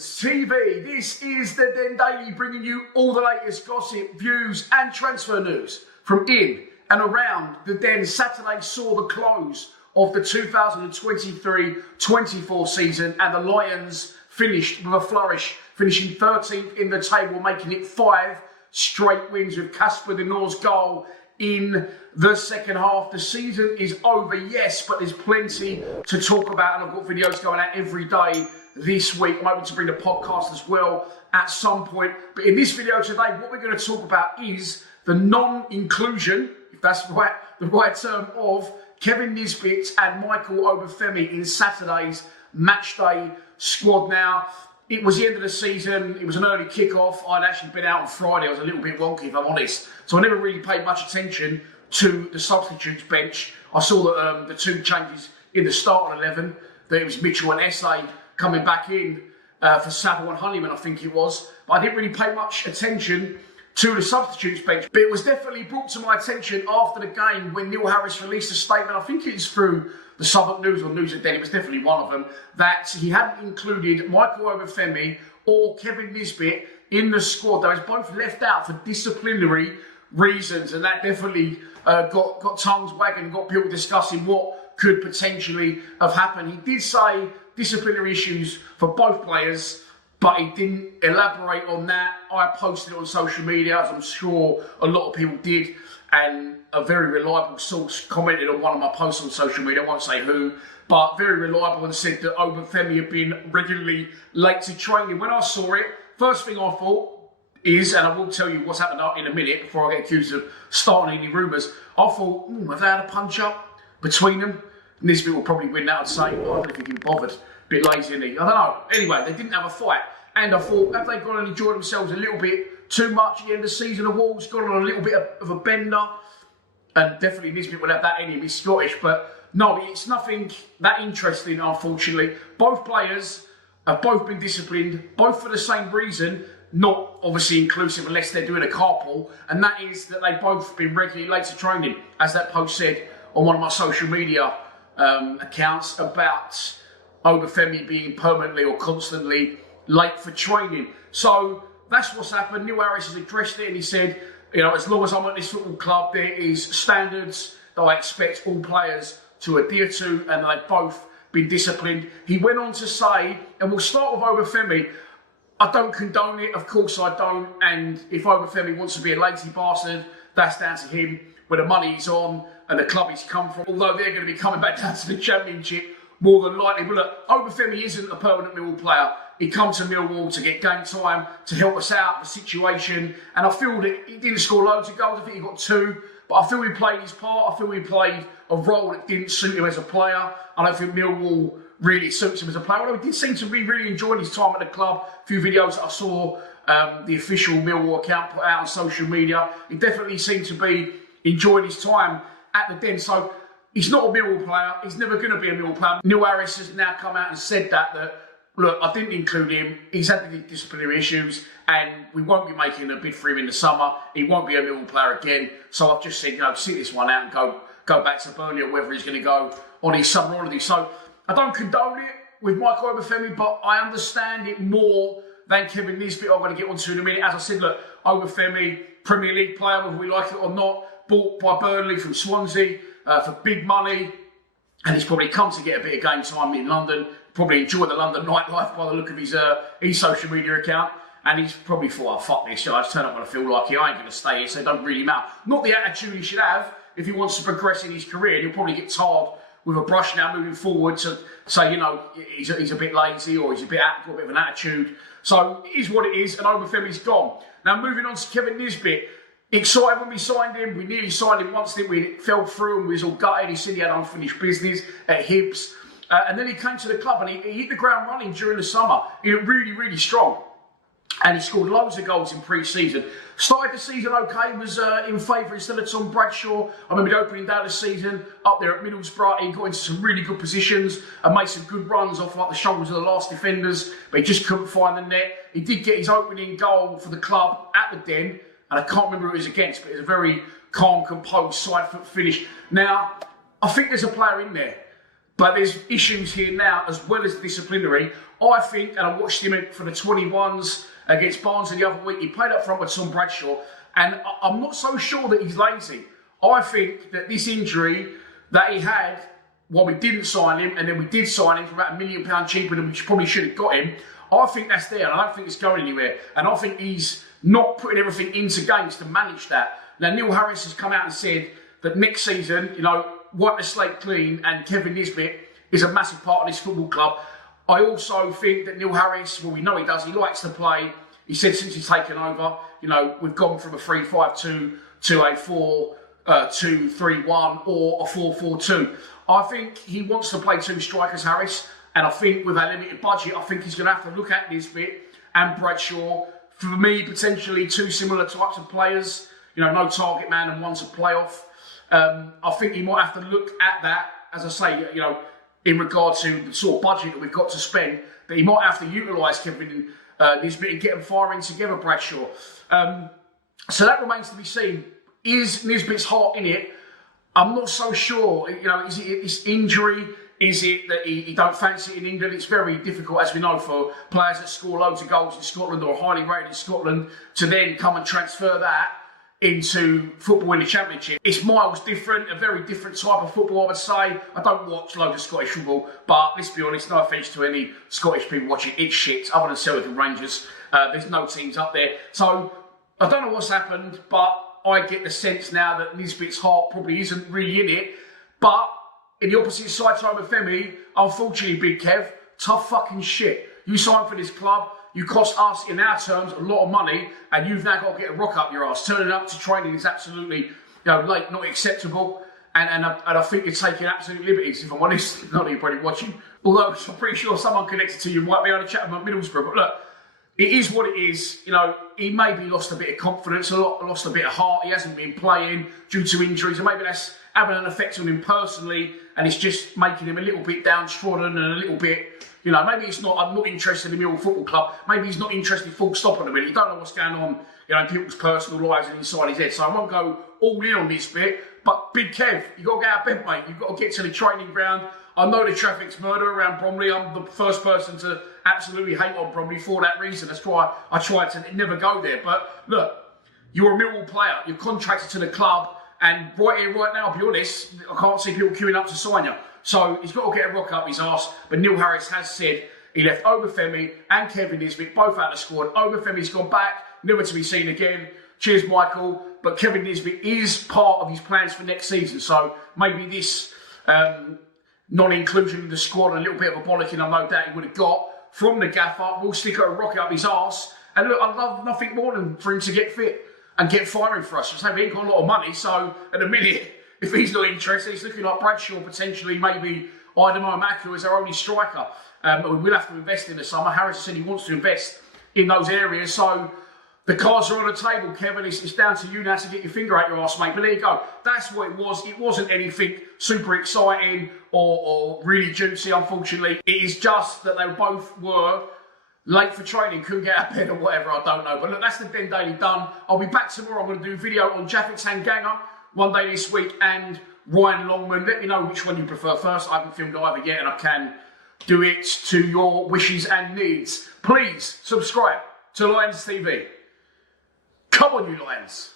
Lions TV. This is the Den Daily, bringing you all the latest gossip, views and transfer news from in and around the Den. Saturday saw the close of the 2023-24 season, and the Lions finished with a flourish, finishing 13th in the table, making it 5 straight wins with Casper De Nor's goal in the second half. The season is over, yes, but there's plenty to talk about, and I've got videos going out every day this week. I'm hoping to bring the podcast as well at some point. But in this video today, what we're going to talk about is the non-inclusion, if that's the right term, of Kevin Nisbet and Michael Obafemi in Saturday's matchday squad. Now, it was the end of the season. It was an early kick-off. I'd actually been out on Friday. I was a little bit wonky, if I'm honest. So I never really paid much attention to the substitutes bench. I saw that the two changes in the starting 11, that it was Mitchell and Esse coming back in for Saville and Honeyman, I think it was. But I didn't really pay much attention to the substitutes bench. But it was definitely brought to my attention after the game when Neil Harris released a statement. I think it's through the Southwark News or News at Den, it was definitely one of them, that he hadn't included Michael Obafemi or Kevin Nisbet in the squad. They was both left out for disciplinary reasons, and that definitely got tongues wagging and got people discussing what could potentially have happened. He did say disciplinary issues for both players, but he didn't elaborate on that. I posted it on social media, as I'm sure a lot of people did, and a very reliable source commented on one of my posts on social media, I won't say who, but very reliable, and said that Obafemi had been regularly late to training. When I saw it, first thing I thought is, and I will tell you what's happened in a minute before I get accused of starting any rumours, I thought, have they had a punch-up between them? Nisbet will probably win that, I'd say. I don't know if he can be bothered. A bit lazy, isn't he? I don't know. Anyway, they didn't have a fight. And I thought, have they gone and enjoyed themselves a little bit too much at the end of the season? The Wolves gone on a little bit of a bender. And definitely Nisbet will have that in him. He's Scottish. But no, it's nothing that interesting, unfortunately. Both players have both been disciplined, both for the same reason, not obviously inclusive unless they're doing a carpool. And that is that they've both been regularly late to training, as that post said on one of my social media accounts about Obafemi being permanently or constantly late for training. So that's what's happened. Neil Harris has addressed it, and he said, you know, as long as I'm at this football club, there is standards that I expect all players to adhere to, and they've both been disciplined. He went on to say, and we'll start with Obafemi, I don't condone it, of course I don't, and if Obafemi wants to be a lazy bastard, that's down to him, where the money's on and the club he's come from, although they're going to be coming back down to the Championship more than likely. But look, Obafemi isn't a permanent Millwall player. He come to Millwall to get game time, to help us out of the situation. And I feel that he didn't score loads of goals. I think he got 2. But I feel he played his part. I feel he played a role that didn't suit him as a player. I don't think Millwall really suits him as a player. Although he did seem to be really enjoying his time at the club. A few videos that I saw the official Millwall account put out on social media. He definitely seemed to be enjoying his time at the Den. So he's not a Millwall player. He's never going to be a Millwall player. Neil Harris has now come out and said that look, I didn't include him. He's had the disciplinary issues, and we won't be making a bid for him in the summer. He won't be a Millwall player again. So I've just said, sit this one out and go back to Burnley, or whether he's going to go on his summer holiday. So I don't condone it with Michael Obafemi, but I understand it more than Kevin Nisbet. I'm going to get onto in a minute. As I said, look, Obafemi, Premier League player, whether we like it or not, bought by Burnley from Swansea for big money, and he's probably come to get a bit of game time in London. Probably enjoy the London nightlife by the look of his social media account, and he's probably thought, oh, fuck this, I just turn up when I feel like it. I ain't going to stay here, so it don't really matter. Not the attitude he should have if he wants to progress in his career, and he'll probably get tarred with a brush now moving forward to say, he's a bit lazy, or he's got a bit of an attitude. So it is what it is, and Obafemi's gone. Now moving on to Kevin Nisbet. Excited when we signed him. We nearly signed him once, didn't we? It fell through, and we was all gutted. He said he had unfinished business at Hibs. And then he came to the club, and he hit the ground running during the summer. He was really, really strong. And he scored loads of goals in pre-season. Started the season okay, was in favour instead of Tom Bradshaw. I remember the opening day of the season, up there at Middlesbrough, he got into some really good positions and made some good runs off like the shoulders of the last defenders, but he just couldn't find the net. He did get his opening goal for the club at the Den, and I can't remember who it was against, but it was a very calm, composed, side-foot finish. Now, I think there's a player in there, But there's issues here now as well as disciplinary. I think, and I watched him for the 21s against Barnsley the other week, he played up front with Tom Bradshaw, and I'm not so sure that he's lazy. I think that this injury that he had, while we didn't sign him, and then we did sign him for about £1 million cheaper than we probably should have got him, I think that's there, and I don't think it's going anywhere. And I think he's not putting everything into games to manage that. Now, Neil Harris has come out and said that next season, wipe the slate clean, and Kevin Nisbet is a massive part of this football club. I also think that Neil Harris, well, we know he does, he likes to play. He said since he's taken over, we've gone from a 3-5-2 to a 4-2-3-1 or a 4-4-2. I think he wants to play two strikers, Harris, and I think with our limited budget, I think he's going to have to look at Nisbet and Bradshaw. For me, potentially two similar types of players, no target man and one's a playoff. I think he might have to look at that, as I say, in regard to the sort of budget that we've got to spend, that he might have to utilise Kevin Nisbet and get them firing together, Bradshaw. So that remains to be seen. Is Nisbet's heart in it? I'm not so sure. Is it this injury? Is it that he don't fancy it in England? It's very difficult, as we know, for players that score loads of goals in Scotland or are highly rated in Scotland to then come and transfer that into football in the Championship. It's miles different, a very different type of football, I would say. I don't watch loads of Scottish football, but let's be honest, no offence to any Scottish people watching, it's shit, other than Celtic and Rangers. There's no teams up there. So, I don't know what's happened, but I get the sense now that Nisbet's heart probably isn't really in it. But, in the opposite side to Obafemi, unfortunately, Big Kev, tough fucking shit. You signed for this club, you cost us, in our terms, a lot of money, and you've now got to get a rock up your arse. Turning up to training is absolutely, late, not acceptable, and I think you're taking absolute liberties, if I'm honest. Not that you're probably watching. Although, I'm pretty sure someone connected to you might be on a chat with Middlesbrough, but look, it is what it is. He maybe lost a bit of confidence, lost a bit of heart. He hasn't been playing due to injuries, and maybe that's having an effect on him personally, and it's just making him a little bit downtrodden and a little bit, maybe it's not, I'm not interested in Millwall Football Club. Maybe he's not interested full stop on the minute. You don't know what's going on, in people's personal lives and inside his head. So I won't go all in on this bit. But Big Kev, you've got to get out of bed, mate. You've got to get to the training ground. I know the traffic's murder around Bromley. I'm the first person to absolutely hate on Bromley for that reason. That's why I try to never go there. But look, you're a Millwall player. You're contracted to the club. And right here, right now, I'll be honest, I can't see people queuing up to sign you. So he's got to get a rock up his arse. But Neil Harris has said he left Obafemi and Kevin Nisbet both out of the squad. Obafemi's gone back, never to be seen again. Cheers, Michael. But Kevin Nisbet is part of his plans for next season. So maybe this non-inclusion in the squad and a little bit of a bollocking, I no doubt he would have got from the gaffer. We'll stick a rocket up his arse. And look, I'd love nothing more than for him to get fit and get firing for us. Just we ain't got a lot of money, so at the minute, if he's not interested, he's looking like Bradshaw potentially, maybe Idemo Maku as our only striker. But we will have to invest in the summer. Harris said he wants to invest in those areas, so the cards are on the table, Kevin. It's down to you now to get your finger out your arse, mate. But there you go. That's what it was. It wasn't anything super exciting or really juicy, unfortunately. It is just that they both were late for training, couldn't get out of bed or whatever, I don't know. But look, that's the Ben Daily done. I'll be back tomorrow. I'm going to do a video on Jaffet Tanganga one day this week and Ryan Longman. Let me know which one you prefer first. I haven't filmed either yet and I can do it to your wishes and needs. Please subscribe to Lions TV. Come on, you Lions.